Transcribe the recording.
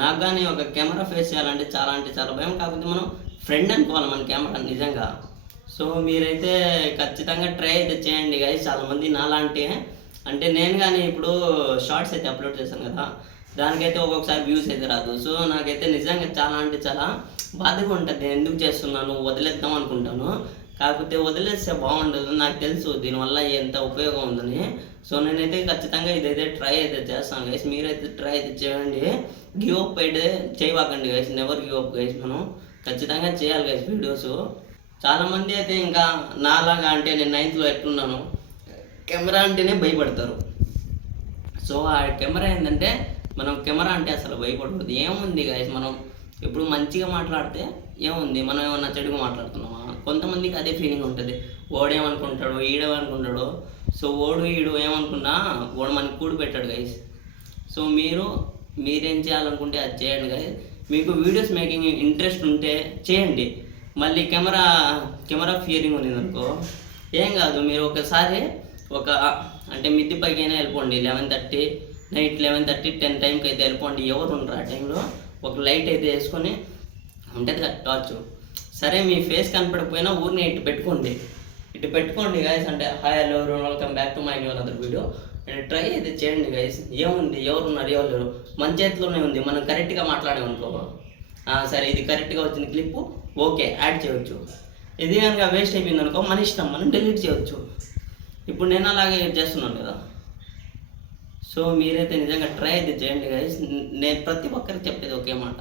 నాకు కానీ ఒక కెమెరా ఫేస్ చేయాలంటే చాలా అంటే చాలా భయం. కాకపోతే మనం ఫ్రెండ్ అనుకోవాలి మన కెమెరా నిజంగా. సో మీరైతే ఖచ్చితంగా ట్రై అయితే చేయండి గైస్. చాలామంది నాలాంటి అంటే నేను కానీ ఇప్పుడు షార్ట్స్ అయితే అప్లోడ్ చేశాను కదా, దానికైతే ఒక్కొక్కసారి వ్యూస్ అయితే రాదు. సో నాకైతే నిజంగా చాలా అంటే చాలా బాధగా ఉంటుంది. నేను ఎందుకు చేస్తున్నాను, వదిలేద్దాం అనుకుంటాను. కాకపోతే వదిలేస్తే బాగుండదు. నాకు తెలుసు దీనివల్ల ఎంత ఉపయోగం ఉందని. సో నేనైతే ఖచ్చితంగా ఇదైతే ట్రై అయితే చేస్తాను గైస్. మీరైతే ట్రై అయితే చేయండి. గివ్ అప్ అయితే చేయవాకండి guys. Never give up guys. మనం ఖచ్చితంగా చేయాలి గైస్ వీడియోస్. చాలామంది అయితే ఇంకా నాలాగా అంటే నేను 9th ఎట్లున్నాను, కెమెరా అంటేనే భయపడతారు. సో ఆ కెమెరా ఏంటంటే మనం కెమెరా అంటే అసలు భయపడకూడదు. ఏముంది గైస్, మనం ఎప్పుడు మంచిగా మాట్లాడితే ఏముంది, మనం ఏమన్నా చెడుగా మాట్లాడుతున్నామా? కొంతమందికి అదే ఫీలింగ్ ఉంటుంది. ఓడేమనుకుంటాడు, ఈడేమనుకుంటాడు. సో ఓడు ఈడు ఏమనుకున్నా ఓడు మనకి కూడి పెట్టాడు గైస్. సో మీరేం చేయాలనుకుంటే అది చేయండి గైస్. మీకు వీడియోస్ మేకింగ్ ఇంట్రెస్ట్ ఉంటే చేయండి. మళ్ళీ కెమెరా ఫియరింగ్ ఉంది అనుకో ఏం కాదు, మీరు ఒకసారి అంటే మిద్ది పైకైనా వెళ్ళిపోండి. 11:30 నైట్ 11:30 10 టైంకి అయితే వెళ్ళిపోండి. ఎవరు ఉండరు ఆ టైంలో. ఒక లైట్ అయితే వేసుకొని ఉంటుంది కదా టార్చ్, సరే మీ ఫేస్ కనపడకపోయినా ఊరిని ఇటు పెట్టుకోండి గైస్. అంటే hi hello welcome back to my new another video. Try అయితే చేయండి గైస్. ఏముంది, ఎవరున్నారు ఎవరు, మన చేతిలోనే ఉంది. మనం కరెక్ట్గా మాట్లాడామనుకో, సరే ఇది కరెక్ట్గా వచ్చిన క్లిప్పు ఓకే యాడ్ చేయవచ్చు. ఇది కనుక వేస్ట్ అయిపోయింది అనుకో మన ఇష్టం, మనం డిలీట్ చేయవచ్చు. ఇప్పుడు నేను అలాగే చేస్తున్నాను కదా. సో మీరైతే నిజంగా ట్రై అయితే చేయండి గైస్. నేను ప్రతి ఒక్కరికి చెప్పేది ఒకే మాట,